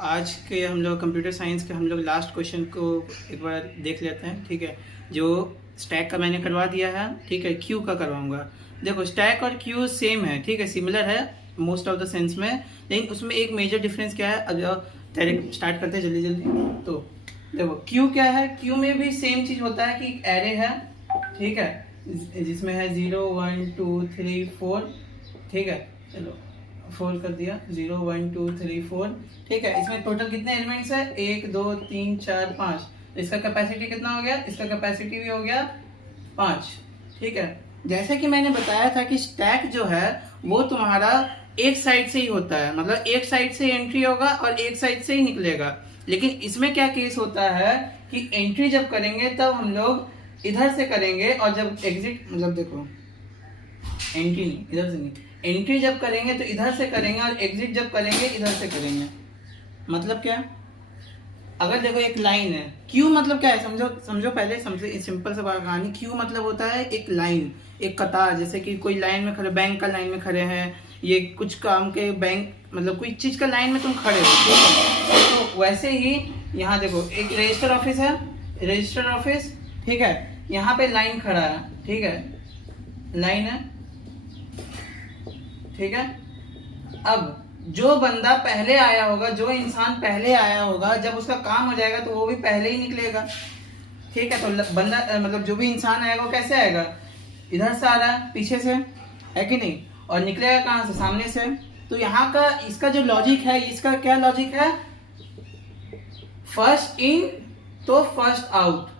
आज के हम लोग कंप्यूटर साइंस के हम लोग लास्ट क्वेश्चन को एक बार देख लेते हैं। ठीक है, जो स्टैक का मैंने करवा दिया है, ठीक है, क्यू का करवाऊंगा। देखो स्टैक और क्यू सेम है, ठीक है, सिमिलर है मोस्ट ऑफ द सेंस में, लेकिन उसमें एक मेजर डिफरेंस क्या है। अब डायरेक्ट स्टार्ट करते हैं जल्दी जल्दी। तो देखो क्यू क्या है, क्यू में भी सेम चीज़ होता है कि एरे है, ठीक है, जिसमें है 0 1 2 3 4, ठीक है, चलो 4 कर दिया, 0 1 2 3 4, ठीक है। इसमें टोटल कितने एलिमेंट्स है, 1 2 3 4 5। तो इसका कैपेसिटी कितना हो गया, इसका कैपेसिटी भी हो गया 5, ठीक है। जैसे कि मैंने बताया था कि स्टैक जो है वो तुम्हारा एक साइड से ही होता है, मतलब एक साइड से एंट्री होगा और एक साइड से ही निकलेगा। लेकिन इसमें क्या केस होता है कि एंट्री जब करेंगे तब हम लोग इधर से करेंगे, और जब एग्जिट, मतलब देखो एंट्री नहीं, इधर से नहीं, एंट्री जब करेंगे तो इधर से करेंगे और एग्जिट जब करेंगे इधर से करेंगे। मतलब क्या, अगर देखो एक लाइन है, क्यू मतलब क्या है, समझो समझो पहले समझो सिंपल सा कहानी। क्यू मतलब होता है एक लाइन, एक कतार। जैसे कि कोई लाइन में खड़े, बैंक का लाइन में खड़े हैं, ये कुछ काम के बैंक, मतलब कोई चीज का लाइन में तुम खड़े हो, ठीक है। तो वैसे ही यहाँ देखो एक रजिस्टर ऑफिस है, रजिस्टर ऑफिस, ठीक है, यहाँ पे लाइन खड़ा है, ठीक है, लाइन है, ठीक है। अब जो बंदा पहले आया होगा, जो इंसान पहले आया होगा, जब उसका काम हो जाएगा तो वो भी पहले ही निकलेगा, ठीक है। तो बंदा मतलब जो भी इंसान आएगा वो कैसे आएगा, इधर से आ रहा है, पीछे से, है कि नहीं, और निकलेगा कहाँ से, सामने से। तो यहाँ का इसका जो लॉजिक है, इसका क्या लॉजिक है, फर्स्ट इन तो फर्स्ट आउट।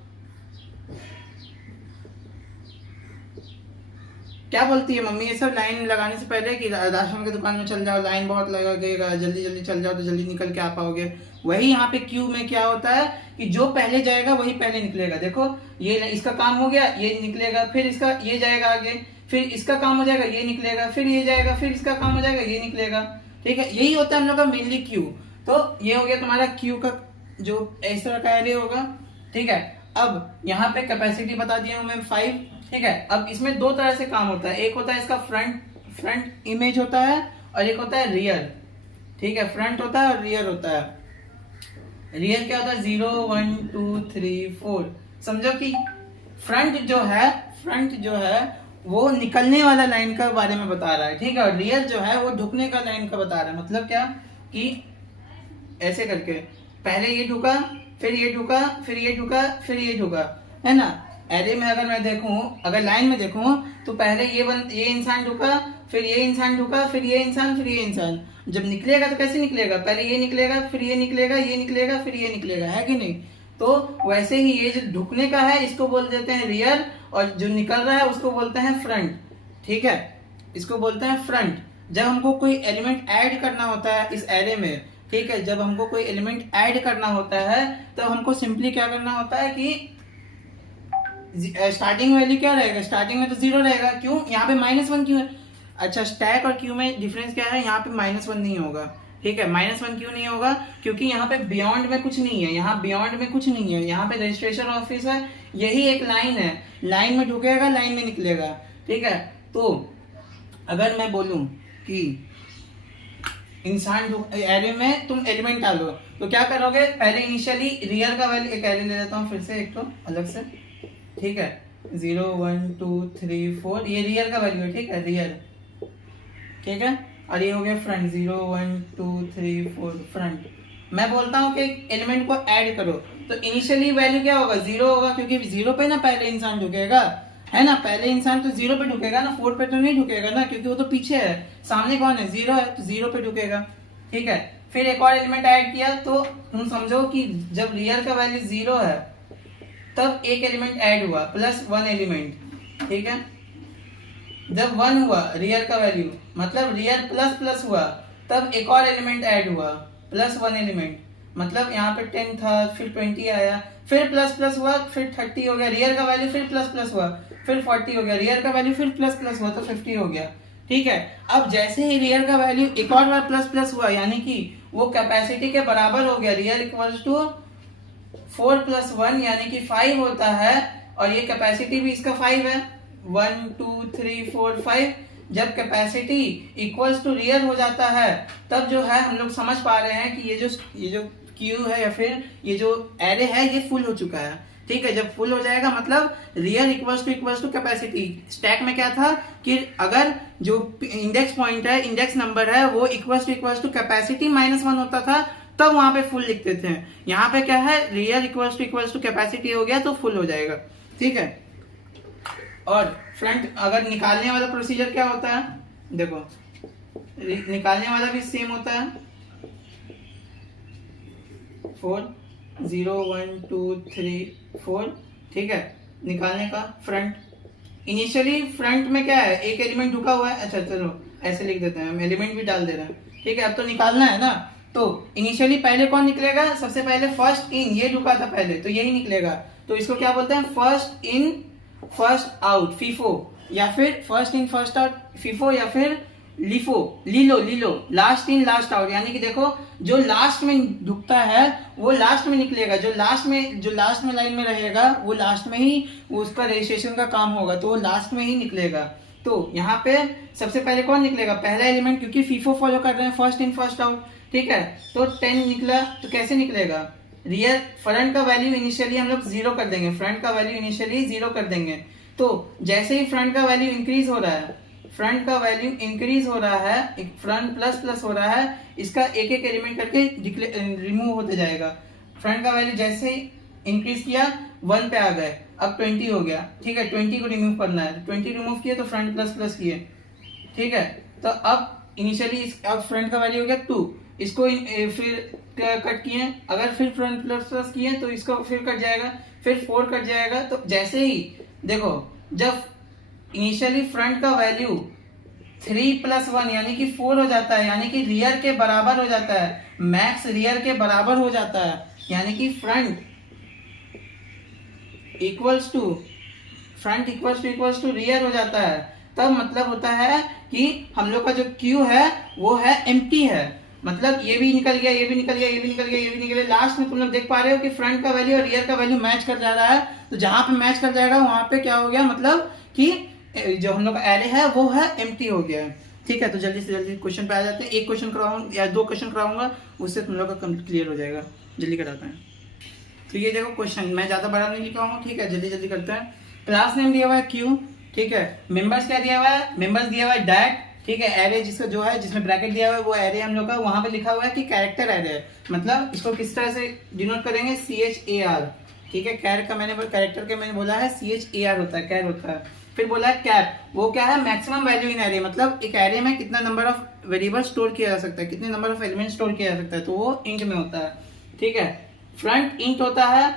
क्या बोलती है मम्मी, ये सब लाइन लगाने से पहले कि राशन की दुकान में चल जाओ, लाइन बहुत लगेगा, जल्दी जल्दी चल जाओ तो जल्दी निकल के आ पाओगे। वही यहाँ पे क्यू में क्या होता है कि जो पहले जाएगा वही पहले निकलेगा। देखो ये इसका काम हो गया, ये निकलेगा, फिर इसका ये जाएगा आगे, फिर इसका काम हो जाएगा, ये निकलेगा, फिर ये जाएगा, फिर इसका काम हो जाएगा, ये निकलेगा, ठीक है। यही होता है हम लोग का मेनली क्यू। तो ये हो गया तुम्हारा क्यू का जो इस तरह का एरे होगा, ठीक है। अब यहाँ पे कैपेसिटी बता दिया हूँ मैं 5, ठीक है। अब इसमें दो तरह से काम होता है, एक होता है इसका फ्रंट इमेज होता है, और एक होता है रियर, ठीक है। फ्रंट होता है और रियर होता है। रियर क्या होता है, 0 1 2 3 4। समझो कि फ्रंट जो है वो निकलने वाला लाइन का बारे में बता रहा है, ठीक है, और रियर जो है वो ढुकने का लाइन का बता रहा है। मतलब क्या कि ऐसे करके पहले ये ढुका, फिर ये ढुका, फिर ये ढुका, फिर ये ढुका, है ना। एरे में अगर मैं देखूं, अगर लाइन में देखूं, तो पहले ये इंसान ढुका, फिर ये इंसान ढुका, फिर ये इंसान, फिर ये इंसान। जब निकलेगा तो कैसे निकलेगा, पहले ये निकलेगा, फिर ये निकलेगा, ये निकलेगा, फिर ये निकलेगा, है कि नहीं। तो वैसे ही ये जो ढुकने का है इसको बोल देते हैं रियर, और जो निकल रहा है उसको बोलते हैं फ्रंट, ठीक है, इसको बोलते हैं फ्रंट। जब हमको कोई एलिमेंट ऐड करना होता है इस एरे में, ठीक है, जब हमको कोई एलिमेंट ऐड करना होता है तो हमको सिंपली क्या करना होता है कि स्टार्टिंग वैल्यू क्या रहेगा, स्टार्टिंग में तो 0 रहेगा। क्यों, यहाँ पे -1 क्यों है। अच्छा, स्टैक और क्यू में डिफरेंस क्या है, यहाँ पे -1 नहीं होगा, ठीक है। -1 क्यों नहीं होगा, क्योंकि यहाँ पे बियॉन्ड में कुछ नहीं है, यहाँ बियॉन्ड में कुछ नहीं है, यहाँ पे रजिस्ट्रेशन ऑफिस है, यही एक लाइन है, लाइन में ढुकेगा, लाइन में निकलेगा, ठीक है। तो अगर मैं बोलूं कि इंसान एरे में तुम एलिमेंट डालो, तो क्या करोगे, पहले इनिशियली रियर का वैल्यू, एक एरे ले लेता हूँ फिर से एक तो अलग से, ठीक है, 0 1 2 3 4, ये रियर का वैल्यू है, ठीक है, रियर, ठीक है। और ये हो गया फ्रंट, 0 1 2 3 4 फ्रंट। मैं बोलता हूँ कि एलिमेंट को ऐड करो, तो इनिशियली वैल्यू क्या होगा, 0 होगा, क्योंकि 0 पे ना पहले इंसान ढुकेगा, है ना, पहले इंसान तो 0 पे ढुकेगा ना, 4 पे तो नहीं ढुकेगा ना, क्योंकि वो तो पीछे है, सामने कौन है, 0 है, तो 0 पे ढुकेगा, ठीक है। फिर एक और एलिमेंट ऐड किया, तो तुम समझो कि जब रियर का वैल्यू 0 है तब एक एलिमेंट ऐड हुआ, +1 एलिमेंट, ठीक है। जब 1 हुआ रियर का वैल्यू, मतलब रियर प्लस हुआ, तब एक और एलिमेंट ऐड हुआ, +1 एलिमेंट, मतलब यहाँ पे 10 था, फिर 20 आया, फिर प्लस हुआ, फिर 30 हो गया, रियर का वैल्यू फिर प्लस हुआ, फिर 40 हो गया, रियर का वैल्यू फिर प्लस हुआ, तो 50 हो गया, ठीक है। अब जैसे ही रियर का वैल्यू एक और बार प्लस हुआ, यानी कि वो कैपेसिटी के बराबर हो गया, रियर इक्वल्स टू 4 + 1 यानी कि 5 होता है, और ये कैपेसिटी भी इसका 5 है, 1 2 3 4 5, जब कैपेसिटी इक्वल्स टू रियल हो जाता है तब जो है हम लोग समझ पा रहे हैं कि ये जो क्यू है या फिर ये जो एरे है ये फुल हो चुका है। ठीक है, जब फुल हो जाएगा मतलब real equals to capacity. Stack में क्या था कि अगर जो इंडेक्स पॉइंट है, इंडेक्स नंबर है, वो इक्वल्स टू कैपेसिटी -1 होता था तब वहां पे फुल लिखते थे। यहाँ पे क्या है, रियल इक्वल्स टू कैपेसिटी हो गया तो फुल हो जाएगा। ठीक है, और फ्रंट अगर निकालने वाला प्रोसीजर क्या होता है, देखो निकालने वाला भी सेम होता है 4 0 1 2 3 4। ठीक है, निकालने का फ्रंट इनिशियली फ्रंट में क्या है, एक एलिमेंट ढुका हुआ है। अच्छा चलो ऐसे लिख देते हैं, हम एलिमेंट भी डाल दे रहे हैं। ठीक है, अब तो निकालना है ना, तो इनिशियली पहले कौन निकलेगा, सबसे पहले फर्स्ट इन, ये ढुका था पहले तो यही निकलेगा। तो इसको क्या बोलते हैं, first in first out, FIFO, या फिर first in first out FIFO, या फिर LIFO, Lilo, last in last out. यानी कि देखो जो लास्ट में ढुकता है वो लास्ट में निकलेगा, जो लास्ट में लाइन में रहेगा वो लास्ट में ही उसका रजिस्ट्रेशन का काम होगा, तो वो लास्ट में ही निकलेगा। तो यहाँ पे सबसे पहले कौन निकलेगा, पहला एलिमेंट, क्योंकि फीफो फॉलो कर रहे हैं, फर्स्ट इन फर्स्ट आउट। ठीक है, तो 10 निकला तो कैसे निकलेगा, रियल फ्रंट का वैल्यू इनिशियली हम लोग 0 कर देंगे, फ्रंट का वैल्यू इनिशियली 0 कर देंगे। तो जैसे ही फ्रंट का वैल्यू इंक्रीज हो रहा है, फ्रंट का वैल्यू इंक्रीज हो रहा है, फ्रंट प्लस प्लस हो रहा है, इसका एक एक एलिमेंट करके रिमूव होते जाएगा। फ्रंट का वैल्यू जैसे ही इंक्रीज किया 1 पे आ गए, अब 20 हो गया। ठीक है, 20 को रिमूव करना है, 20 रिमूव किए तो फ्रंट प्लस प्लस किए। ठीक है, तो अब इनिशियली अब फ्रंट का वैल्यू हो गया 2, इसको फिर कट किए, अगर फिर फ्रंट प्लस प्लस किए तो इसको फिर कट जाएगा, फिर 4 कट जाएगा। तो जैसे ही देखो जब इनिशियली फ्रंट का वैल्यू 3 + 1 यानी कि 4 हो जाता है, यानी कि रियर के बराबर हो जाता है, मैक्स रियर के बराबर हो जाता है, यानी कि फ्रंट इक्वल्स टू रियर हो जाता है, तब मतलब होता है कि हम लोग का जो क्यू है वो है एम्प्टी है। मतलब ये भी निकल गया, ये भी निकल गया, ये भी निकल गया, ये भी निकल गया, लास्ट में तुम लोग देख पा रहे हो कि फ्रंट का वैल्यू और रियर का वैल्यू मैच कर जा रहा है। तो जहां पे मैच कर जाएगा वहां पे क्या हो गया, मतलब कि जो हम लोग का एरे है वो है एम्प्टी हो गया है। ठीक है, तो जल्दी से जल्दी क्वेश्चन पे आ जाते हैं। एक क्वेश्चन कराऊंगा या 2 क्वेश्चन कराऊंगा, उससे तुम लोग का क्लियर हो जाएगा। जल्दी कराते हैं। तो ये देखो क्वेश्चन, मैं ज्यादा बड़ा नहीं लिखा हूँ। ठीक है, जल्दी जल्दी करते हैं। क्लास नेम दिया हुआ है क्यू। ठीक है, मेंबर्स क्या दिया हुआ है, मेंबर्स दिया हुआ है डैट। ठीक है, एरे जिसका जो है जिसमें ब्रैकेट दिया हुआ है वो एरे हम लोग का, वहां पे लिखा हुआ है कि कैरेक्टर एरे है, मतलब इसको किस तरह से डिनोट करेंगे, CHAR। ठीक है, कैरेक्टर के मैंने बोला है CHAR होता है, कैर होता है। फिर बोला है कैप, वो क्या है, मैक्सिमम वैल्यू इन एरे, मतलब एक एरे में कितना नंबर ऑफ वेरिएबल स्टोर किया जा सकता है, कितने नंबर ऑफ एलिमेंट स्टोर किया जा सकता है, तो वो इंट में होता है। ठीक है, फ्रंट इंट होता है,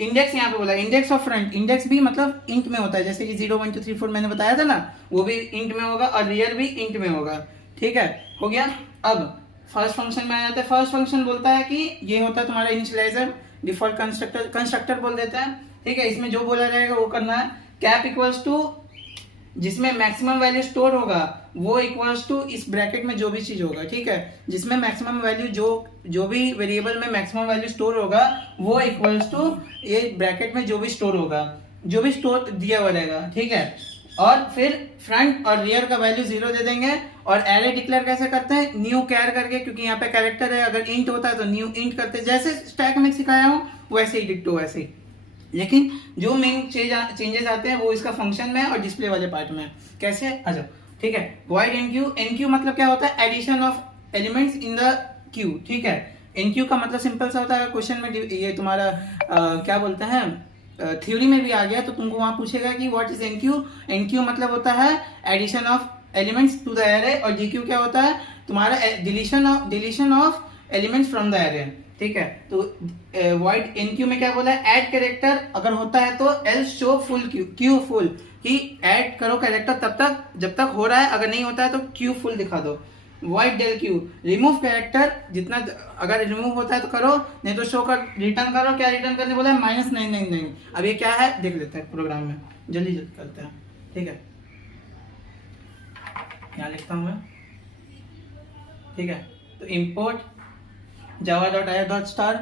इंडेक्स यहाँ पे बोला इंडेक्स ऑफ फ्रंट, इंडेक्स भी मतलब इंट में होता है, जैसे कि 0 1 2 3 4 मैंने बताया था ना, वो भी इंट में होगा और रियल भी इंट में होगा। ठीक है, हो गया। अब फर्स्ट फंक्शन में आ जाता है। फर्स्ट फंक्शन बोलता है कि ये होता है तुम्हारा इनिशियलाइजर, डिफॉल्ट कंस्ट्रक्टर बोल देते हैं। ठीक है, इसमें जो बोला जाएगा वो करना है। कैप इक्वल्स टू जिसमें मैक्सिमम वैल्यू स्टोर होगा वो इक्वल्स टू इस ब्रैकेट में जो भी चीज होगा। ठीक है, जिसमें मैक्सिमम वैल्यू जो भी वेरिएबल में मैक्सिमम वैल्यू स्टोर होगा वो इक्वल्स टू ये ब्रैकेट में जो भी स्टोर होगा, जो भी स्टोर दिया हुआ रहेगा। ठीक है, और फिर फ्रंट और रियर का वैल्यू 0 दे देंगे। और एरे डिक्लेयर कैसे करते हैं, न्यू कैर करके, क्योंकि यहाँ पे कैरेक्टर है, अगर इंट होता है तो न्यू इंट करते हैं, जैसे स्टैक में सिखाया हूँ वैसे ही, डिट्टो वैसे ही। लेकिन जो मेन चेंजेस आते हैं वो इसका फंक्शन में और डिस्प्ले वाले पार्ट में। कैसे, आ जाओ। ठीक है, void NQ मतलब क्या होता है, addition of elements in the queue. ठीक है, NQ का मतलब सिंपल सा होता है, क्वेश्चन में ये तुम्हारा क्या बोलते हैं, थ्योरी में भी आ गया तो तुमको वहां पूछेगा कि व्हाट इज NQ मतलब होता है addition of elements to the array, और GQ क्या होता है तुम्हारा deletion of elements from the array. ठीक है, तो void NQ में क्या बोला है, ऐड कैरेक्टर अगर होता है तो else show full Q full, कि ऐड करो कैरेक्टर तब तक जब तक हो रहा है, अगर नहीं होता है तो क्यू फुल दिखा दो। void del Q remove character, जितना अगर रिमूव होता है तो करो, नहीं तो शो कर रिटर्न करो। क्या रिटर्न करने बोला है, -999। अब ये क्या है देख लेते हैं प्रोग्राम में, जल्दी जल्दी करते हैं। ठीक है, यहाँ लिखता हूँ मैं। ठीक है, तो import java.ir.star,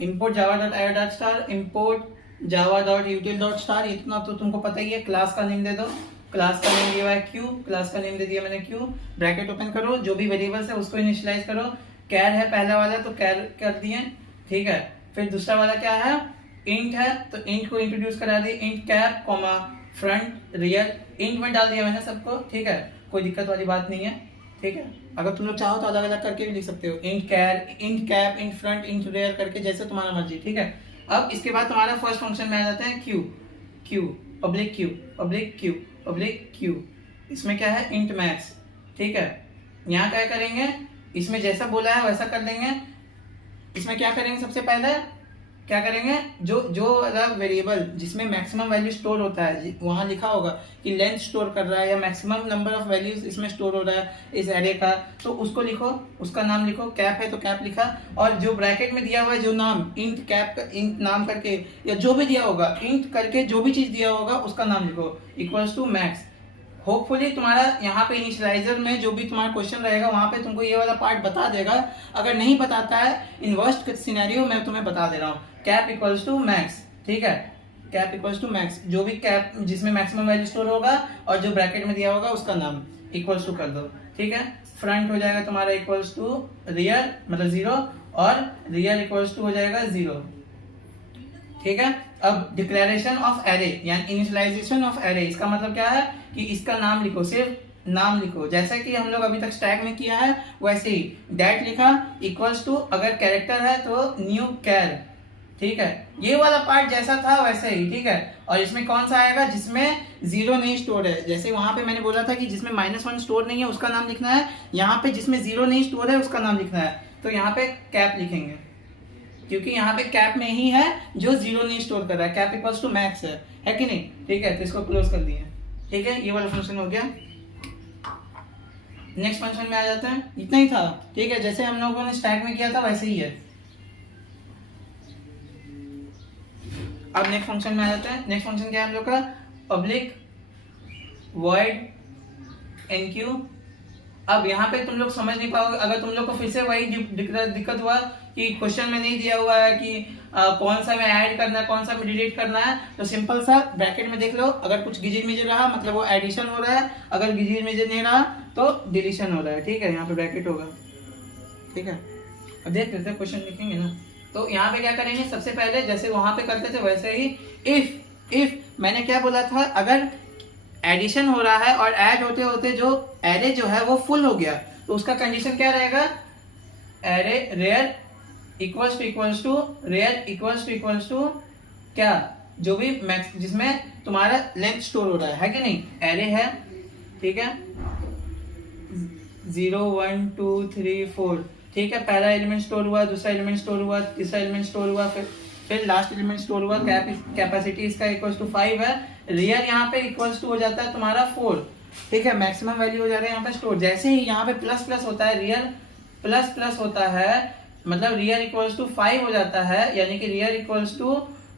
import java.ir.star, import Java dot यूटिल dot star, इतना तो तुमको पता ही है। क्लास का नेम दे दो, क्लास का नेम दिया हुआ है क्यू, क्लास का नेम दे दिया मैंने क्यू, ब्रैकेट ओपन करो, जो भी वेरिएबल्स है उसको इनिशियलाइज करो। कैर है पहला वाला तो कैर कर दिए, ठीक है। फिर दूसरा वाला क्या है, इंट है, तो इंट को इंट्रोड्यूस करा दिए, int cap comma front real, int में डाल दिया मैंने सबको, ठीक है, कोई दिक्कत वाली बात नहीं है, ठीक है। अगर तुम लोग चाहो तो अलग अलग करके भी लिख सकते हो, इंट कैर, इंट कैप, इंट फ्रंट, इंट रियल करके, जैसे तुम्हारा मर्जी, ठीक है। अब इसके बाद तुम्हारा फर्स्ट फंक्शन में आ जाता है Q, Q public Q, public Q, public Q. इसमें क्या है, इंट मैक्स, ठीक है। यहाँ क्या करेंगे, इसमें जैसा बोला है वैसा कर लेंगे। इसमें क्या करेंगे, सबसे पहले क्या करेंगे, जो जो वेरिएबल जिसमें मैक्सिमम वैल्यू स्टोर होता है, वहां लिखा होगा कि लेंथ स्टोर कर रहा है या मैक्सिमम नंबर ऑफ वैल्यूज इसमें स्टोर हो रहा है इस एरे का, तो उसको लिखो, उसका नाम लिखो। कैप है तो कैप लिखा, और जो ब्रैकेट में दिया हुआ है जो नाम, इंट कैप का इंट नाम करके या जो भी दिया होगा, इंट करके जो भी चीज दिया होगा उसका नाम लिखो, इक्वल्स टू मैक्स। होपफुली तुम्हारा यहाँ पे इनिशियलाइजर में जो भी तुम्हारा क्वेश्चन रहेगा वहां पे तुमको ये वाला पार्ट बता देगा। अगर नहीं बताता है, इन वर्स्ट सिनेरियो मैं तुम्हें बता दे रहा हूँ, कैप इक्वल्स टू मैक्स, ठीक है, कैप इक्वल्स टू मैक्स, जो भी कैप जिसमें मैक्सिमम वैल्यू स्टोर होगा और जो ब्रैकेट में दिया होगा उसका नाम इक्वल्स टू कर दो, ठीक है। फ्रंट हो जाएगा तुम्हारा इक्वल्स टू रियल मतलब 0, और रियल इक्वल्स टू हो जाएगा 0, ठीक है। अब डिक्लेरेशन ऑफ एरे यानी इनिशियलाइजेशन ऑफ एरे, इसका मतलब क्या है कि इसका नाम लिखो, सिर्फ नाम लिखो, जैसे कि हम लोग अभी तक स्टैक में किया है वैसे ही। डेट लिखा इक्वल्स टू, अगर कैरेक्टर है तो न्यू कैर, ठीक है। ये वाला पार्ट जैसा था वैसे ही, ठीक है। और इसमें कौन सा आएगा, जिसमें 0 नहीं स्टोर है, जैसे वहां पे मैंने बोला था कि जिसमें -1 स्टोर नहीं है उसका नाम लिखना है, यहाँ पे जिसमें 0 नहीं स्टोर है उसका नाम लिखना है। तो यहाँ पे कैप लिखेंगे, क्योंकि यहाँ पे कैप में ही है जो 0 नहीं स्टोर कर रहा है, कैप इक्वल्स टू मैक्स है कि नहीं, ठीक है। तो इसको क्लोज कर दिए, ठीक है, ये वाला फंक्शन हो गया। नेक्स्ट फंक्शन में आ जाता है, इतना ही था, ठीक है, जैसे हम लोगों ने स्टैक में किया था वैसे ही है। अब नेक्स्ट फंक्शन में आ जाता है। नेक्स्ट फंक्शन क्या है हम लोग का, पब्लिक वॉइड एनक्यू। अब यहाँ पे तुम लोग समझ नहीं पाओगे, अगर तुम लोग को फिर से वही दिक्कत हुआ कि क्वेश्चन में नहीं दिया हुआ है कि कौन सा में ऐड करना है, कौन सा में डिलीट करना है, तो सिंपल सा ब्रैकेट में देख लो, अगर कुछ गिजिर मिजिर रहा मतलब वो एडिशन हो रहा है, अगर गिजिर मिजिर नहीं रहा तो डिलीशन हो रहा है, ठीक है। यहाँ पे ब्रैकेट होगा, ठीक है। अब देख लेते हैं, क्वेश्चन लिखेंगे ना, तो यहाँ पे क्या करेंगे, सबसे पहले जैसे वहां पे करते थे वैसे ही, इफ मैंने क्या बोला था, अगर एडिशन हो रहा है और ऐड होते होते जो एरे जो है वो फुल हो गया, तो उसका कंडीशन क्या रहेगा, array rear equals to rear equals to क्या, जो भी मैक्स जिसमें तुम्हारा लेंथ स्टोर हो रहा है कि नहीं, एरे है, ठीक है, 0 1 2 3 4, ठीक है। पहला एलिमेंट स्टोर हुआ, दूसरा एलिमेंट स्टोर हुआ, तीसरा एलिमेंट स्टोर हुआ, फिर लास्ट एलिमेंट स्टोर हुआ। कैपेसिटी इसका इक्वल्स टू 5 है, रियल यहाँ पे इक्वल्स टू हो जाता है तुम्हारा 4, ठीक है। मैक्सिमम वैल्यू हो जा रहा है यहाँ पे स्टोर, जैसे ही यहाँ पे प्लस प्लस होता है, रियल प्लस प्लस होता है, मतलब रियल इक्वल्स टू 5 हो जाता है, यानी कि रियल इक्वल्स टू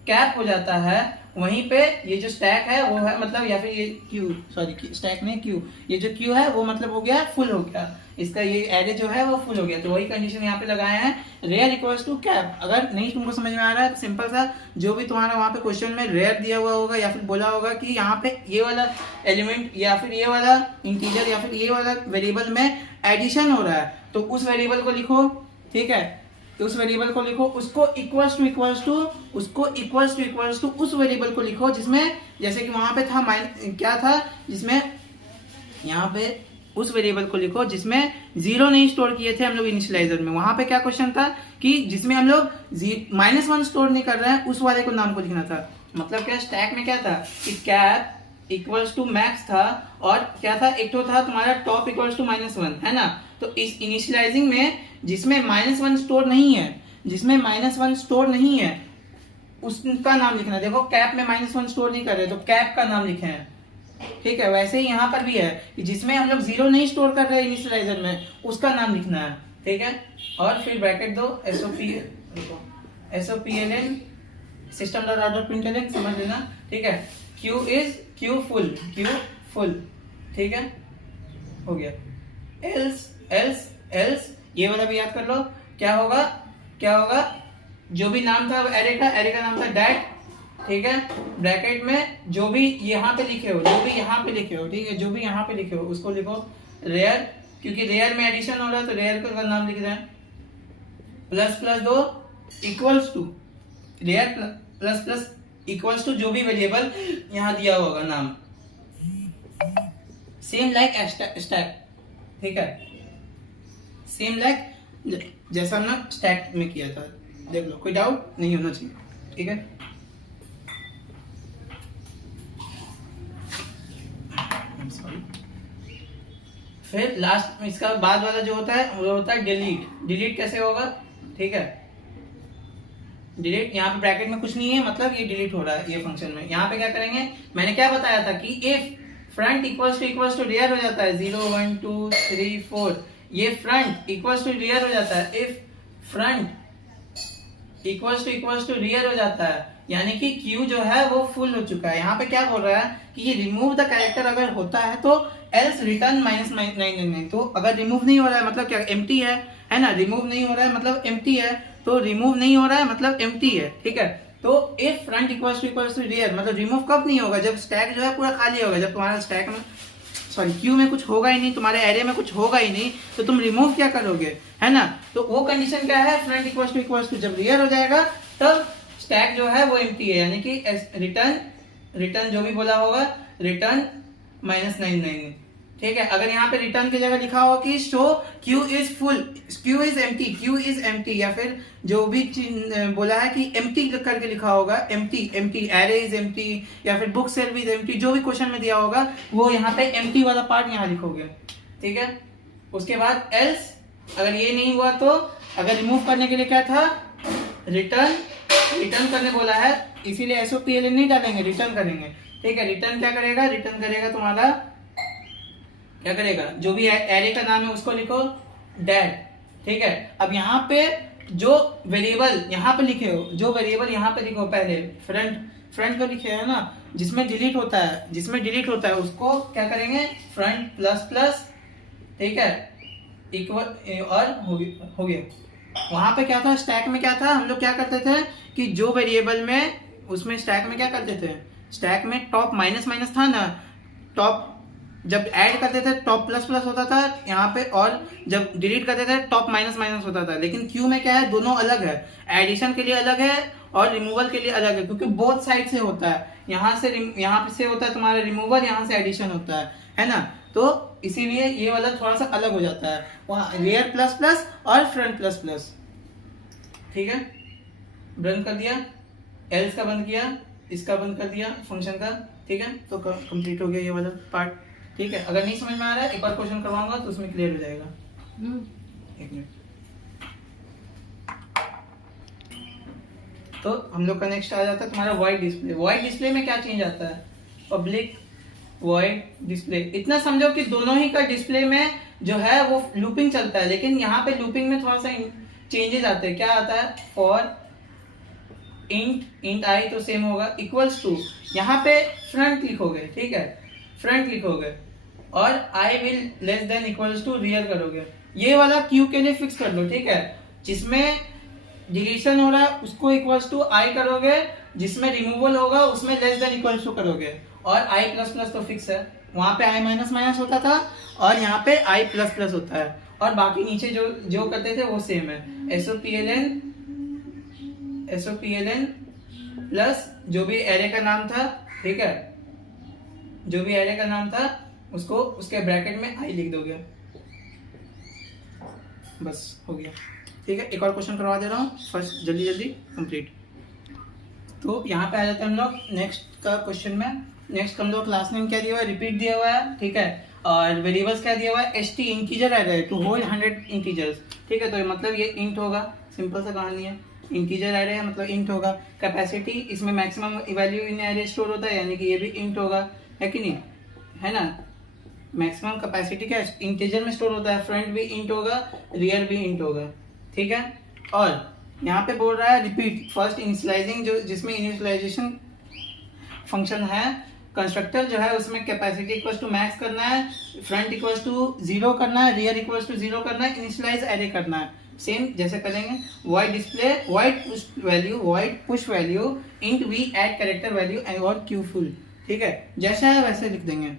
कैप हो जाता है। वहीं पे ये जो स्टैक है वो है मतलब, या फिर ये क्यू, सॉरी स्टैक नहीं क्यू, ये जो क्यू है वो मतलब हो गया फुल हो गया, इसका ये एरे जो है वो फुल हो गया। तो वही कंडीशन यहाँ पे लगाए हैं, रेयर इक्वल्स टू कैप। अगर नहीं तुमको समझ में आ रहा है तो सिंपल सा जो भी तुम्हारा वहाँ पे क्वेश्चन में रेयर दिया हुआ होगा या फिर बोला होगा कि यहाँ पे ये वाला एलिमेंट या फिर ये वाला इंटीजर या फिर ये वाला वेरिएबल में एडिशन हो रहा है, तो उस वेरिएबल को लिखो, ठीक है। तो उस वेरिएबल को लिखो, उसको इक्वल्स टू उस वेरिएबल को लिखो जिसमें, जैसे कि वहां पे था क्या था, जिसमें यहाँ पे उस वेरिएबल को लिखो जिसमें 0 नहीं स्टोर किए थे हम लोग इनिशियलाइजर में। वहां पे क्या क्वेश्चन था कि जिसमें हम लोग -1 स्टोर नहीं कर रहे हैं, उस वाले को नाम को लिखना था। मतलब क्या, स्टैक में क्या था कि कैप इक्वल्स टू मैक्स था, और क्या था, एक तो था तुम्हारा टॉप इक्वल्स टू -1, है ना। तो इस इनिशियलाइजिंग में जिसमें -1 स्टोर नहीं है, जिसमें -1 स्टोर नहीं है उसका नाम लिखना। देखो कैप में -1 स्टोर नहीं कर रहे तो कैप का नाम लिखे हैं, ठीक है। वैसे ही यहाँ पर भी है कि जिसमें हम लोग 0 नहीं स्टोर कर रहे हैं इनिशियलाइजर में, उसका नाम लिखना है, ठीक है। और फिर ब्रैकेट दो, SOPLN system dot out dot println, समझ लेना, ठीक है। क्यू फुल, ठीक है, हो गया। एल्स ये वाला भी याद कर लो, क्या होगा, जो भी नाम था एरे का नाम था डेट, ठीक है, ब्रैकेट में जो भी यहाँ पे लिखे हो, जो भी यहाँ पे लिखे हो, ठीक है, जो भी यहाँ पे लिखे हो उसको लिखो रेयर, क्योंकि रेयर में एडिशन हो रहा है तो रेयर का नाम लिख रहे हैं। प्लस प्लस दो equals to, rear plus plus equals to जो भी वेरिएबल यहाँ दिया होगा नाम, सेम लाइक स्टैक, ठीक है, सेम लाइक जैसा हमने स्टैक में किया था। देख लो, कोई डाउट नहीं होना चाहिए, ठीक है। फिर लास्ट इसका बाद वाला जो होता है वो होता है डिलीट। डिलीट कैसे होगा, ठीक है, डिलीट यहाँ पे ब्रैकेट में कुछ नहीं है, मतलब ये डिलीट हो रहा है ये फंक्शन में। यहाँ पे क्या करेंगे, मैंने क्या बताया था कि if front equals to rear हो जाता है, 0 1 2 3 4, ये फ्रंट इक्वल्स टू रियर हो जाता है। If front equals to rear हो जाता है, यानी कि क्यू जो है वो फुल हो चुका है। यहाँ पे क्या बोल रहा है कि ये रिमूव द कैरेक्टर अगर होता है तो एल्स रिटर्न -999। तो अगर रिमूव नहीं हो रहा है मतलब क्या, एम्प्टी है ना, रिमूव नहीं हो रहा है मतलब एम्प्टी है, तो रिमूव नहीं हो रहा है मतलब एम्प्टी है, ठीक है। तो if front equals to rear मतलब रिमूव कब नहीं होगा, जब स्टैक जो है पूरा खाली होगा, जब तुम्हारा स्टैक में सॉरी क्यू में कुछ होगा ही नहीं, तुम्हारे एरे में कुछ होगा ही नहीं, तो तुम रिमूव क्या करोगे, है ना। तो वो कंडीशन क्या है, फ्रंट इक्वल्स टू जब रियर हो जाएगा तब स्टैक जो है वो एम्प्टी है, यानी कि रिटर्न जो भी बोला होगा रिटर्न -99, ठीक है। अगर यहाँ पे रिटर्न की जगह लिखा हो कि show Q is full, Q is empty, या फिर जो भी बोला है कि एम्प्टी करके लिखा होगा, एम्प्टी एरे इज एम्प्टी, या फिर बुक सेल्फ इज एम्प्टी, जो भी क्वेश्चन में दिया होगा वो यहाँ पे एम्प्टी वाला पार्ट यहाँ लिखोगे, ठीक है। उसके बाद एल्स अगर ये नहीं हुआ तो अगर रिमूव करने के लिए क्या था, रिटर्न करने बोला है, इसीलिए SOPLN नहीं डालेंगे, रिटर्न करेंगे, ठीक है। रिटर्न क्या करेगा, रिटर्न करेगा तुम्हारा क्या करेगा, जो भी एरे का नाम है उसको लिखो डैड, ठीक है। अब यहाँ पे जो वेरिएबल यहाँ पे लिखे हो, जो वेरिएबल यहाँ पे लिखो, पहले फ्रंट को लिखे है ना, जिसमें डिलीट होता है उसको क्या करेंगे, फ्रंट प्लस प्लस, ठीक है, इक्वल और हो गया। वहां पे क्या था, स्टैक में क्या था, हम लोग क्या करते थे कि जो वेरिएबल में उसमें स्टैक में क्या करते थे, स्टैक में टॉप माइनस था ना, टॉप जब ऐड करते थे टॉप प्लस प्लस होता था यहाँ पे, और जब डिलीट करते थे टॉप माइनस होता था। लेकिन क्यू में क्या है, दोनों अलग है, एडिशन के लिए अलग है और रिमूवल के लिए अलग है, क्योंकि बोथ साइड से होता है, यहाँ से होता है तुम्हारा रिमूवल, यहाँ से एडिशन होता है ना। तो इसीलिए ये वाला थोड़ा सा अलग हो जाता है, वहाँ रियर प्लस प्लस और फ्रंट प्लस प्लस, ठीक है। रन कर दिया, एल्स का बंद किया, इसका बंद कर दिया फंक्शन का, ठीक है। तो कंप्लीट हो गया ये वाला पार्ट, ठीक है। अगर नहीं समझ में आ रहा है एक बार क्वेश्चन करवाऊंगा तो उसमें क्लियर हो जाएगा। एक मिनट। तो हम लोग का नेक्स्ट आ जाता है तुम्हारा वॉइड डिस्प्ले। वॉइड डिस्प्ले में क्या चेंज आता है, पब्लिक वॉइड डिस्प्ले। इतना समझो कि दोनों ही का डिस्प्ले में जो है वो लूपिंग चलता है, लेकिन यहाँ पे लूपिंग में थोड़ा सा चेंजेस आते हैं। क्या आता है, फॉर इंट आई तो सेम होगा, इक्वल्स टू यहाँ पे फ्रंट लिखोगे, ठीक है, फ्रंट लिखोगे, और I will less than equals to rear करोगे। ये वाला क्यू के लिए फिक्स कर लो, ठीक है। जिसमें डिलीशन हो रहा है उसको इक्वल्स टू आई करोगे, जिसमें रिमूवल होगा उसमें लेस देन इक्वल्स टू करोगे, और आई प्लस प्लस तो फिक्स है, वहां पे आई माइनस माइनस होता था और यहाँ पे आई प्लस प्लस होता है, और बाकी नीचे जो करते थे वो सेम है। SOPLN प्लस जो भी एरे का नाम था, ठीक है, जो भी एरे का नाम था उसको उसके ब्रैकेट में आई लिख दोगे, बस हो गया, ठीक है। एक और क्वेश्चन करवा दे रहा हूँ फर्स्ट, जल्दी कंप्लीट। तो यहाँ पे आ जाते हैं हम लोग नेक्स्ट का क्वेश्चन में। नेक्स्ट हम लोग क्लास नेम क्या दिया हुआ है, रिपीट दिया हुआ है, ठीक है, और वेरिएबल्स क्या दिया हुआ है, ST integer array to hold 100 integers, ठीक है। तो मतलब ये इंट होगा, सिंपल सा कहानी है, इंटीजर एरे है मतलब इंट होगा। कैपेसिटी, इसमें maximum value in array store होता है, यानी कि ये भी इंट होगा, है कि नहीं, है ना। मैक्सिमम कैपेसिटी क्या इंटीजर में स्टोर होता है, फ्रंट भी इंट होगा, रियर भी इंट होगा, ठीक है। और यहाँ पे बोल रहा है रिपीट फर्स्ट इनिशियलाइजिंग, जो जिसमें इनिशियलाइजेशन फंक्शन है कंस्ट्रक्टर जो है उसमें कैपेसिटी इक्वल टू मैक्स करना है, फ्रंट इक्वल टू 0 करना है, रियर इक्वल टू 0 करना है, इनिशियलाइज एरे करना है। सेम जैसे करेंगे void display void push value int v add character value और q full, ठीक है, जैसा है वैसे लिख देंगे,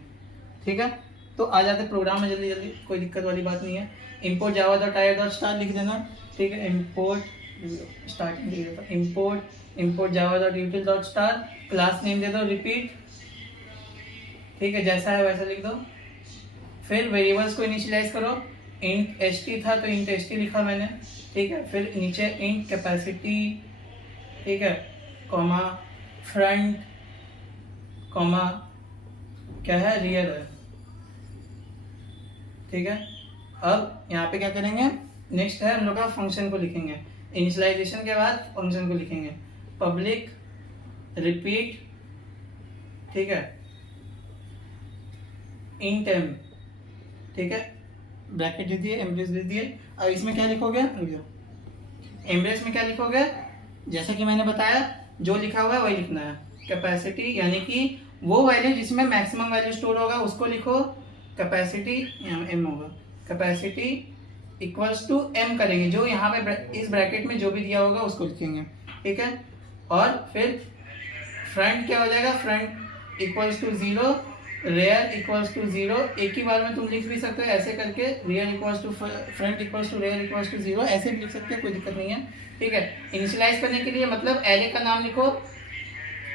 ठीक है। तो आ जाते प्रोग्राम में जल्दी जल्दी, कोई दिक्कत वाली बात नहीं है। import java.io.star लिख देना, ठीक है। import स्टार्टिंग लिख देता, import java.util.star, क्लास नेम दे दो repeat, ठीक है, जैसा है वैसा लिख दो। फिर वेरिएबल्स को इनिशियलाइज करो, इंट st था तो इंट st लिखा मैंने, ठीक है। फिर नीचे इंट कैपेसिटी, ठीक है, कॉमा फ्रंट, कॉमा क्या है, रियर है, ठीक है। अब यहाँ पे क्या करेंगे, नेक्स्ट है हम लोग का फंक्शन को लिखेंगे। इनिशियलाइजेशन के बाद फंक्शन को लिखेंगे, पब्लिक रिपीट, ठीक है, इंट m, ठीक है, ब्रैकेट दे दिए, एम्ब्रेस दे दिए। अब इसमें क्या लिखोगे, एम्ब्रेस में क्या लिखोगे, जैसा कि मैंने बताया जो लिखा हुआ है वही लिखना है। कैपेसिटी यानी कि वो वैल्यू जिसमें मैक्सिमम वैल्यू स्टोर होगा उसको लिखो, कैपेसिटी m होगा, कैपेसिटी इक्वल्स टू m करेंगे, जो यहाँ पे इस ब्रैकेट में जो भी दिया होगा उसको लिखेंगे, ठीक है। और फिर फ्रंट क्या हो जाएगा, front equals to 0, rear equals to 0, एक ही बार में तुम लिख भी सकते हो ऐसे करके, rear equals to front equals to rear equals to 0, ऐसे भी लिख सकते हैं, कोई दिक्कत नहीं है, ठीक है। इनिशियलाइज करने के लिए मतलब एरे का नाम लिखो,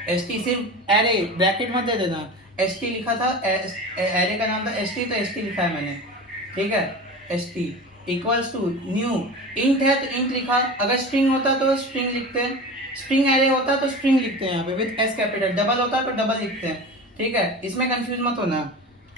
st सिर्फ एरे, ब्रैकेट मत दे देना, st लिखा था, एरे का नाम था st तो st लिखा है मैंने, ठीक है। st equals to new, int है तो इंट लिखा, अगर स्ट्रिंग होता तो स्ट्रिंग लिखते हैं, स्ट्रिंग एरे होता तो स्ट्रिंग लिखते हैं यहाँ पे विद s कैपिटल, डबल होता तो डबल लिखते हैं, ठीक है। इसमें कंफ्यूज मत होना,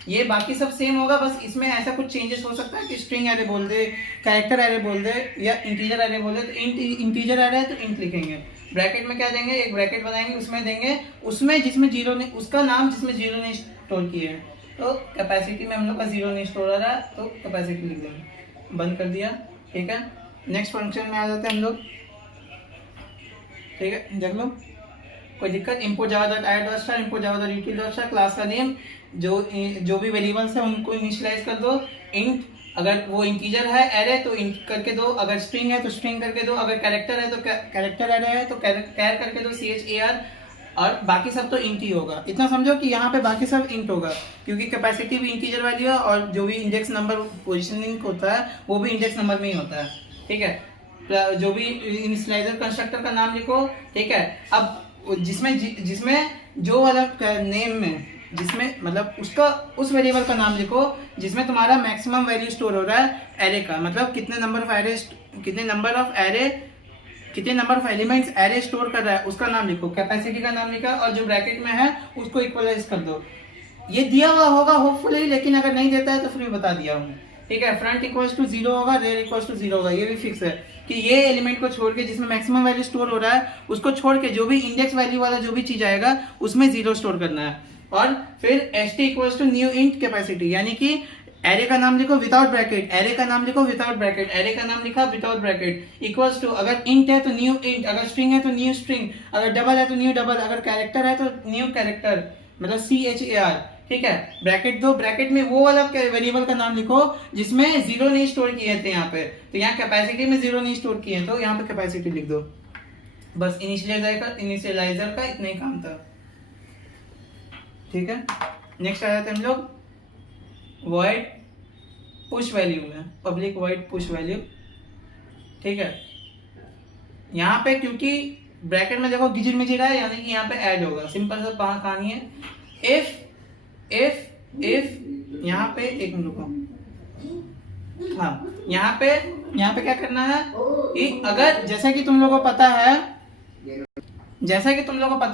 ये बाकी सब सेम होगा, बस इसमें ऐसा कुछ चेंजेस हो सकता है कि स्ट्रिंग एरे बोल दे, कैरेक्टर एरे बोल दे, या इंटीजर एरे बोल दे। तो इंटीजर एरे है तो इंट लिखेंगे, ब्रैकेट में क्या देंगे, एक ब्रैकेट बनाएंगे, उसमें देंगे उसमें जिसमें 0 नहीं, उसका नाम जिसमें 0 नहीं स्टोर किए हैं। तो कैपेसिटी में हम लोग का 0 नहीं स्टोर हो रहा है तो कैपेसिटी लिख देंगे, बंद कर दिया, ठीक है। नेक्स्ट फंक्शन में आ जाते हैं हम लोग, ठीक है, देख लो कोई दिक्कत। import java.io.star, import java.util.star, class का नेम, जो भी वेरिएबल्स है उनको इनिशियलाइज कर दो। इंट अगर वो इंटीजर है एरे तो इंट करके दो, अगर स्ट्रिंग है तो स्ट्रिंग करके दो, अगर कैरेक्टर है तो कैरेक्टर एरे है तो कैर करके दो, char, और बाकी सब तो इंट ही होगा। इतना समझो कि यहाँ पे बाकी सब इंट होगा, क्योंकि कैपेसिटी भी इंटीजर वैल्यू है और जो भी इंडेक्स नंबर पोजिशनिंग होता है वो भी इंडेक्स नंबर में ही होता है, ठीक है। जो भी इनिशियलाइजर कंस्ट्रक्टर का नाम लिखो, ठीक है। अब जिसमें जो वाला नेम में, जिसमें मतलब उसका उस वेरिएबल का नाम लिखो जिसमें तुम्हारा मैक्सिमम वैल्यू स्टोर हो रहा है एरे का, मतलब कितने number of elements array store कर रहा है उसका नाम लिखो, कैपेसिटी का नाम लिखा और जो ब्रैकेट में है उसको इक्वलाइज कर दो। ये दिया हुआ होगा होपफुली, लेकिन अगर नहीं देता है तो फिर बता दिया हूँ, ठीक है। फ्रंट इक्वल्स टू 0 होगा, रेयर इक्वल्स टू 0 होगा, ये भी फिक्स है कि ये एलिमेंट को छोड़ के जिसमें मैक्सिमम वैल्यू स्टोर हो रहा है उसको छोड़ के जो भी इंडेक्स वैल्यू वाला जो भी चीज आएगा उसमें 0 स्टोर करना है। और फिर st equals to new int capacity, यानी कि एरे का नाम लिखो विदाउट ब्रैकेट, एरे का नाम लिखो विदाउट ब्रैकेट, एरे का नाम लिखा विदाउट ब्रैकेट, इक्वल्स टू अगर इंट है तो न्यू इंट, अगर स्ट्रिंग है तो न्यू स्ट्रिंग, अगर डबल है तो न्यू डबल, अगर कैरेक्टर है तो न्यू कैरेक्टर, मतलब char, ठीक है। ब्रैकेट दो, ब्रैकेट में वो वाला वेरिएबल का नाम लिखो जिसमें 0 नहीं स्टोर किए थे यहाँ पे, तो यहाँ कैपेसिटी में 0 नहीं स्टोर किए तो यहाँ पे कैपेसिटी लिख दो। बस इनिशियलाइजर का इतना ही काम था, ठीक है। नेक्स्ट आ जाते हैं हम लोग void पुश वैल्यू में, पब्लिक void पुश वैल्यू, ठीक है। यहाँ पे क्योंकि ब्रैकेट में देखो गिजिर मिजिर है, यानी कि यहाँ पे ऐड होगा, सिंपल सा कहानी है। इफ यहाँ पे एक मिनट रुको, हाँ यहाँ पे क्या करना है कि अगर जैसा कि तुम लोगों को पता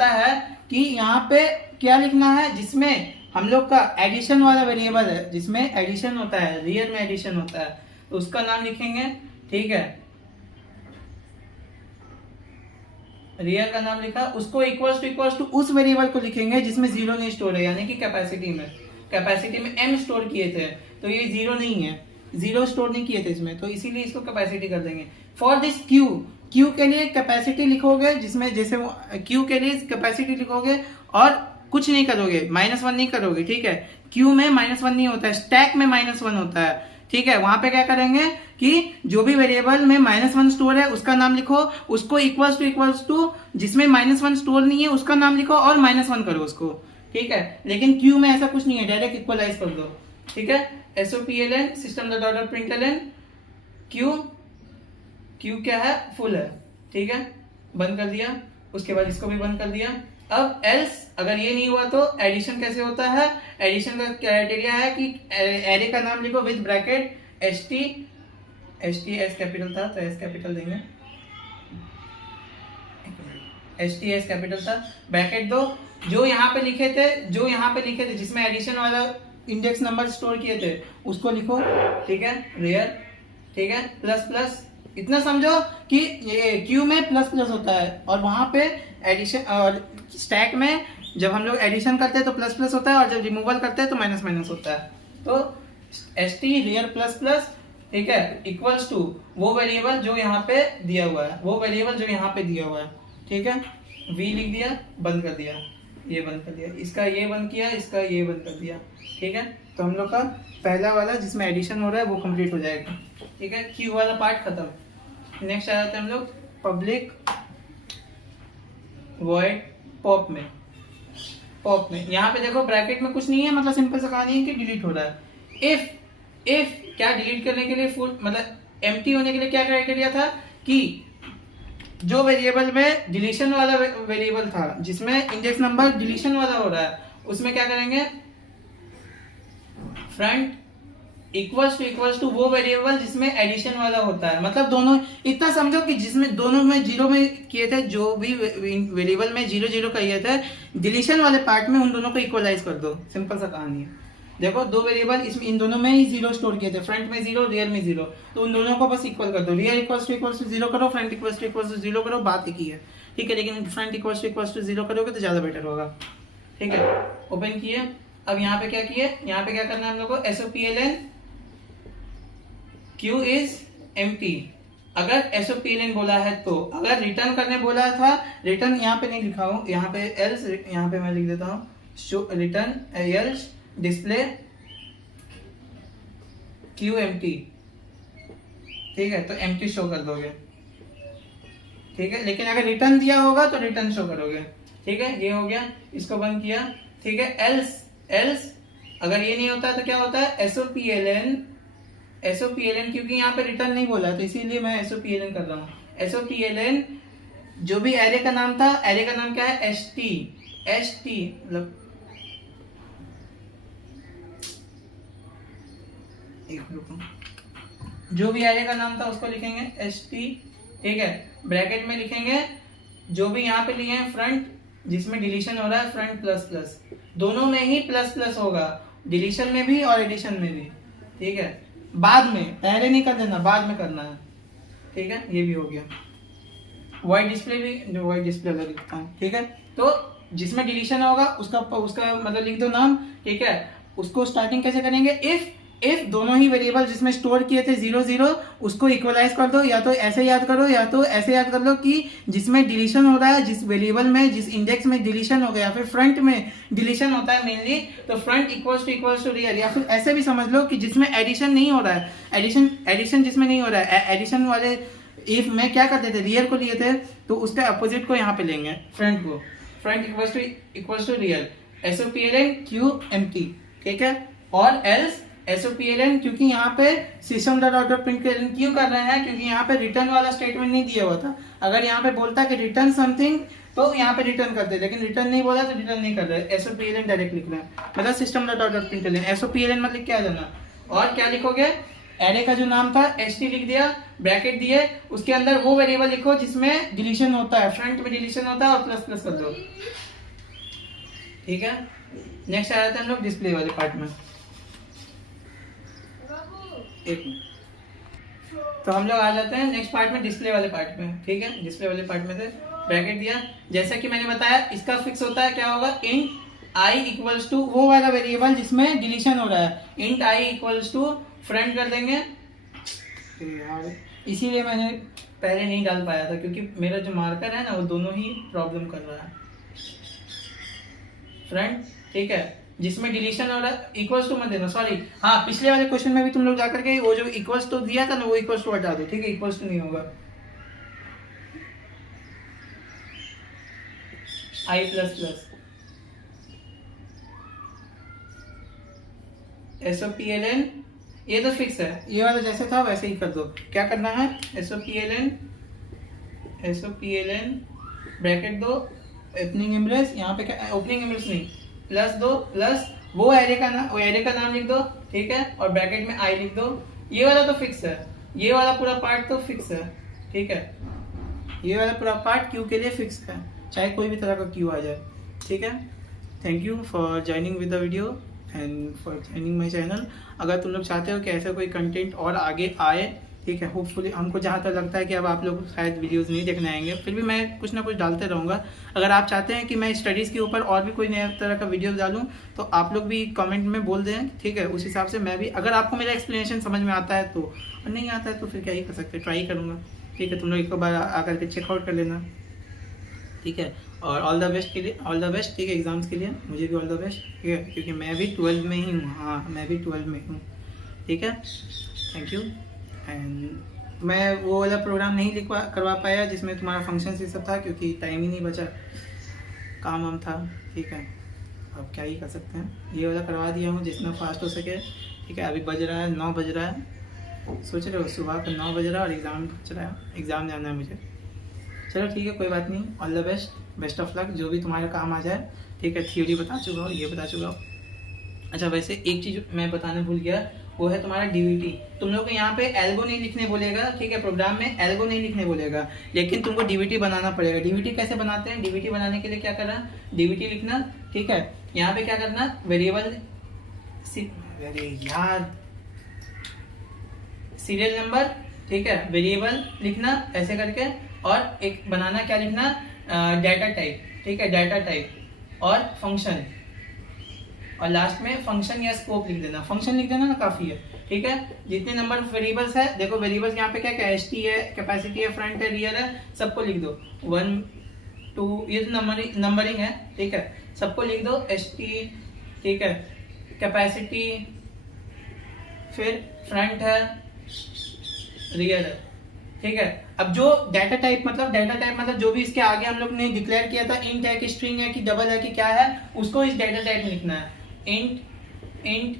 है कि यहाँ पे क्या लिखना है, जिसमें हम लोग का एडिशन वाला वेरिएबल है, जिसमें एडिशन होता है, रियर में एडिशन होता है, तो उसका नाम लिखेंगे, ठीक है। रियर का नाम लिखा, उसको इक्वल्स टू उस वेरिएबल को लिखेंगे जिसमें 0 नहीं स्टोर है, यानी कि कैपेसिटी में m स्टोर किए थे तो ये 0 नहीं है, 0 स्टोर नहीं किए थे इसमें, तो इसीलिए इसको कैपेसिटी कर देंगे। फॉर दिस क्यू के लिए कैपेसिटी लिखोगे, जिसमें जैसे वो क्यू के लिए कैपेसिटी लिखोगे और कुछ नहीं करोगे, -1 नहीं करोगे, ठीक है। क्यू में -1 नहीं होता है, स्टैक में -1 होता है, ठीक है। वहां पे क्या करेंगे कि जो भी वेरिएबल में -1 स्टोर है उसका नाम लिखो, उसको इक्वल्स टू जिसमें -1 स्टोर नहीं है उसका नाम लिखो और -1 करो उसको, ठीक है। लेकिन क्यू में ऐसा कुछ नहीं है, डायरेक्ट इक्वलाइज कर दो, ठीक है। SOPLN system dot out println Q क्या है, फुल है, ठीक है। बंद कर दिया, उसके बाद इसको भी बंद कर दिया। अब एल्स अगर ये नहीं हुआ तो एडिशन कैसे होता है, एडिशन का क्राइटेरिया है कि एरे का नाम लिखो विद ब्रैकेट एस कैपिटल था तो एस कैपिटल देंगे, एस कैपिटल था, ब्रैकेट दो, जो यहाँ पे लिखे थे जिसमें एडिशन वाला इंडेक्स नंबर स्टोर किए थे उसको लिखो, ठीक है, रियल, ठीक है, प्लस इतना समझो कि ये क्यू में प्लस होता है और वहां पे एडिशन और स्टैक में जब हम लोग एडिशन करते हैं तो प्लस होता है और जब रिमूवल करते हैं तो माइनस होता है। तो st रियल प्लस, ठीक है, इक्वल्स टू वो वेरिएबल जो यहाँ पे दिया हुआ है, ठीक है। v लिख दिया, बंद कर दिया, ये बंद कर दिया, इसका ये बंद किया, इसका ये बंद कर दिया, ठीक है। तो हम लोग का पहला वाला जिसमें एडिशन हो रहा है वो कंप्लीट हो जाएगा, ठीक है। क्यू वाला पार्ट खत्म। नेक्स्ट आ जाते हैं हम लोग पब्लिक वॉइड पॉप में यहाँ पे देखो ब्रैकेट में कुछ नहीं है, मतलब सिंपल सा कहानी है कि डिलीट हो रहा है। इफ क्या डिलीट करने के लिए फुल मतलब एम्प्टी होने के लिए क्या क्राइटेरिया था कि जो वेरिएबल में डिलीशन वाला वेरिएबल था जिसमें इंडेक्स नंबर डिलीशन वाला हो रहा है उसमें क्या करेंगे, फ्रंट इक्वल्स टू वो वेरिएबल जिसमें एडिशन वाला होता है, मतलब दोनों इतना समझो कि जिसमें दोनों में जीरो में किए थे, जो भी वेरिएबल में 0 किए थे डिलीशन वाले पार्ट में उन दोनों को इक्वलाइज कर दो, सिंपल सा कहानी है। देखो दो वेरिएबल इसमें इन दोनों में ही 0 स्टोर किए थे, फ्रंट में 0 रियल में 0, तो उन दोनों को बस इक्वल कर दो, रियल इक्वल्स टू 0 करो, फ्रंट इक्वल्स टू 0 करो, बात एक ही है, ठीक है। लेकिन फ्रंट इक्वल्स टू 0 करोगे तो ज्यादा बेटर होगा, ठीक है। ओपन किए, अब यहाँ पे क्या किए, यहाँ पे क्या करना है हम लोग को, SOPLN Q is empty। अगर SOPLN बोला है तो, अगर रिटर्न करने बोला था, रिटर्न यहाँ पे नहीं लिखा हूँ, यहाँ पे else, यहाँ पे मैं लिख देता हूँ show return else display Q empty, ठीक है। तो empty शो कर दोगे, ठीक है। लेकिन अगर रिटर्न दिया होगा तो रिटर्न शो करोगे, ठीक है। ये हो गया, इसको बंद किया, ठीक है। else अगर ये नहीं होता तो क्या होता है, SOPLN क्योंकि यहाँ पे रिटर्न नहीं बोला तो इसीलिए मैं SOPLN कर रहा हूँ। SOPLN जो भी एरे का नाम था, एरे का नाम क्या है, ST मतलब जो भी एरे का नाम था उसको लिखेंगे ST, ठीक है। ब्रैकेट में लिखेंगे जो भी यहाँ पे लिए हैं फ्रंट जिसमें डिलीशन हो रहा है, फ्रंट प्लस दोनों में ही प्लस होगा, डिलीशन में भी और एडिशन में भी, ठीक है। बाद में, पहले नहीं कर देना, बाद में करना है, ठीक है। ये भी हो गया। वाइड डिस्प्ले भी, जो वाइड डिस्प्ले अलग लिखता हूँ, ठीक है। तो जिसमें डिलीशन होगा उसका मतलब लिख दो नाम, ठीक है। उसको स्टार्टिंग कैसे करेंगे, इफ दोनों ही वेरिएबल जिसमें स्टोर किए थे 0 उसको इक्वलाइज कर दो, या तो ऐसे याद करो या तो ऐसे याद कर लो कि जिसमें डिलीशन हो रहा है, जिस वेरिएबल में जिस इंडेक्स में डिलीशन हो गया, फिर फ्रंट में डिलीशन होता है मेनली, तो फ्रंट इक्वल्स टू रियल, या फिर ऐसे भी समझ लो कि जिसमें एडिशन नहीं हो रहा है, एडिशन जिसमें नहीं हो रहा है, एडिशन वाले इफ में क्या करते थे, रियल को लिए थे तो उसके अपोजिट को यहाँ पे लेंगे, फ्रंट को, front equals to real, SOPLN Q empty, ठीक है। और एल्स SOPLN क्योंकि यहाँ पे सिस्टम डॉट आउट प्रिंट क्यों कर रहे हैं, क्योंकि यहाँ पे रिटर्न वाला स्टेटमेंट नहीं दिया हुआ था। अगर यहाँ पे बोलता कि रिटर्न समथिंग तो यहाँ पे रिटर्न करते, लेकिन रिटर्न नहीं बोला तो रिटर्न नहीं कर रहे, SOPLN डायरेक्ट लिख रहे हैं, मतलब system dot out print SOPLN मतलब क्या जाना। और क्या लिखोगे, एरे का जो नाम था ST लिख दिया, ब्रैकेट दिए, उसके अंदर वो वेरिएबल लिखो जिसमें डिलीशन होता है, फ्रंट में डिलीशन होता है और प्लस कर दो, ठीक है। नेक्स्ट आ जाते हैं हम लोग डिस्प्ले वाले पार्ट में। एक मिनट, तो हम लोग आ जाते हैं नेक्स्ट पार्ट में, डिस्प्ले वाले पार्ट में, ठीक है। डिस्प्ले वाले पार्ट में से ब्रैकेट दिया, जैसा कि मैंने बताया इसका फिक्स होता है, क्या होगा, इंट I इक्वल्स टू वो वाला वेरिएबल जिसमें डिलीशन हो रहा है, int I equals to front कर देंगे। इसीलिए मैंने पहले नहीं डाल पाया था क्योंकि मेरा जो मार्कर है ना वो दोनों ही प्रॉब्लम कर रहा है। फ्रंट, ठीक है, जिसमें डिलीशन हो रहा है, इक्वल्स टू मत देना, सॉरी, हाँ पिछले वाले क्वेश्चन में भी तुम लोग जाकर के वो जो इक्वल्स टू दिया था ना वो इक्वल्स टू हटा दो, ठीक है, इक्वल्स टू नहीं होगा, आई प्लस प्लस SOPLN, ये तो फिक्स है, ये वाला जैसे था वैसे ही कर दो। क्या करना है, SOPLN ब्रैकेट दो, ओपनिंग इम्ब्रेस, यहाँ पे क्या ओपनिंग इम्ब्रेस नहीं, प्लस दो, प्लस वो एरे का नाम लिख दो, ठीक है, और ब्रैकेट में आई लिख दो। ये वाला तो फिक्स है, ये वाला पूरा पार्ट तो फिक्स है, ठीक है, ये वाला पूरा पार्ट क्यू के लिए फिक्स है, चाहे कोई भी तरह का क्यू आ जाए, ठीक है। Thank you for joining with the video and for joining my channel. अगर तुम लोग चाहते हो कि ऐसा कोई कंटेंट और आगे आए, ठीक है, होपफुली, हमको जहाँ तक लगता है कि अब आप लोग शायद वीडियोस नहीं देखने आएंगे, फिर भी मैं कुछ ना कुछ डालते रहूँगा। अगर आप चाहते हैं कि मैं स्टडीज़ के ऊपर और भी कोई नया तरह का वीडियो डालूँ तो आप लोग भी कमेंट में बोल दें, ठीक है, उस हिसाब से मैं भी, अगर आपको मेरा एक्सप्लेनेशन समझ में आता है तो, और नहीं आता है तो फिर क्या ही कर सकते, ट्राई करूँगा, ठीक है। तुम लोग एक बार आकर के चेकआउट कर लेना, ठीक है, और ऑल द बेस्ट के लिए, ऑल द बेस्ट, ठीक है, एग्ज़ाम्स के लिए मुझे भी ऑल द बेस्ट, ठीक है, क्योंकि मैं भी 12 में ही हूँ, हाँ मैं भी 12 में हूँ, ठीक है। Thank you. एंड मैं वो वाला प्रोग्राम नहीं करवा पाया जिसमें तुम्हारा फंक्शन ये सब था, क्योंकि टाइम ही नहीं बचा, काम वाम था, ठीक है, अब क्या ही कर सकते हैं। ये वाला करवा दिया हूँ जितना फास्ट हो सके, ठीक है। अभी बज रहा है 9 बज रहा है, सोच रहे हो सुबह का 9 बज रहा है और एग्ज़ाम बज रहा है, एग्ज़ाम जाना है मुझे। चलो ठीक है, कोई बात नहीं, all the best, best of luck, जो भी तुम्हारे काम आ जाए, ठीक है। थियोरी बता चुका हूँ, ये बता चुका हूँ। अच्छा, वैसे एक चीज़ मैं बताने भूल गया, वो है तुम्हारा DVT। तुम लोग को यहाँ पे एल्गो नहीं लिखने बोलेगा, ठीक है, प्रोग्राम में एल्गो नहीं लिखने बोलेगा, लेकिन तुमको DVT बनाना पड़ेगा। DVT कैसे बनाते हैं, DVT बनाने के लिए क्या करना, DVT लिखना, ठीक है। यहाँ पे क्या करना, वेरिएबल, अरे यार, सीरियल नंबर, ठीक है, वेरिएबल लिखना ऐसे करके, और एक बनाना क्या लिखना, डाटा टाइप, ठीक है, डाटा टाइप और फंक्शन, और लास्ट में फंक्शन या स्कोप लिख देना, फंक्शन लिख देना ना काफ़ी है, ठीक है। जितने नंबर वेरिएबल्स है, देखो वेरिएबल्स यहाँ पे क्या क्या, ST है, कैपेसिटी है, फ्रंट है, रियर है, सबको लिख दो, 1 2, ये तो नंबरिंग है, ठीक है, सबको लिख दो, ST, ठीक है, कैपेसिटी, फिर फ्रंट है, रियर है, ठीक है। अब जो डाटा टाइप मतलब जो भी इसके आगे हम लोग ने डिक्लेयर किया था, इंट है कि स्ट्रिंग है कि डबल है कि क्या है, उसको इस डाटा टाइप में लिखना है, इंट इंट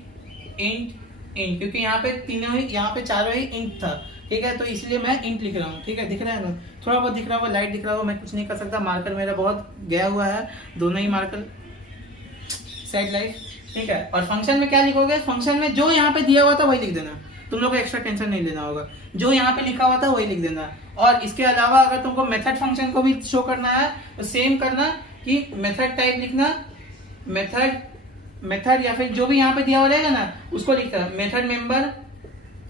इंट इंट, क्योंकि यहाँ पे तीनों ही, यहाँ पे चारों ही इंट था, ठीक है, तो इसलिए मैं इंट लिख रहा हूँ, ठीक है। दिख रहा है ना, थोड़ा बहुत दिख रहा होगा, लाइट दिख रहा होगा, मैं कुछ नहीं कर सकता, मार्कर मेरा बहुत गया हुआ है, दोनों ही मार्कर सेट लाइट, ठीक है। और फंक्शन में क्या लिखोगे, फंक्शन में जो यहाँ पे दिया हुआ था वही लिख देना, तुम लोग को एक्स्ट्रा टेंशन नहीं लेना होगा, जो यहाँ पे लिखा हुआ था वही लिख देना। और इसके अलावा अगर तुमको मेथड फंक्शन को भी शो करना है तो सेम करना, कि मेथड टाइप लिखना, मेथड या फिर जो भी यहाँ पे दिया हुआ रहेगा ना उसको लिखना, मेथड मेंबर,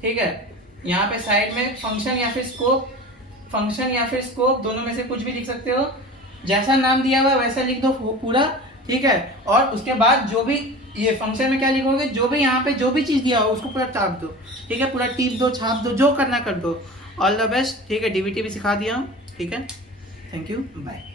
ठीक है। यहाँ पे साइड में फंक्शन या फिर स्कोप, दोनों में से कुछ भी लिख सकते हो, जैसा नाम दिया हुआ वैसा लिख दो पूरा, ठीक है। और उसके बाद जो भी ये फंक्शन में क्या लिखोगे, जो भी यहाँ पे जो भी चीज दिया हो उसको पूरा छाप दो, ठीक है, पूरा टिप दो, छाप दो, जो करना कर दो। ऑल द बेस्ट, ठीक है। DVT भी सिखा दिया हूँ, ठीक है। Thank you, bye.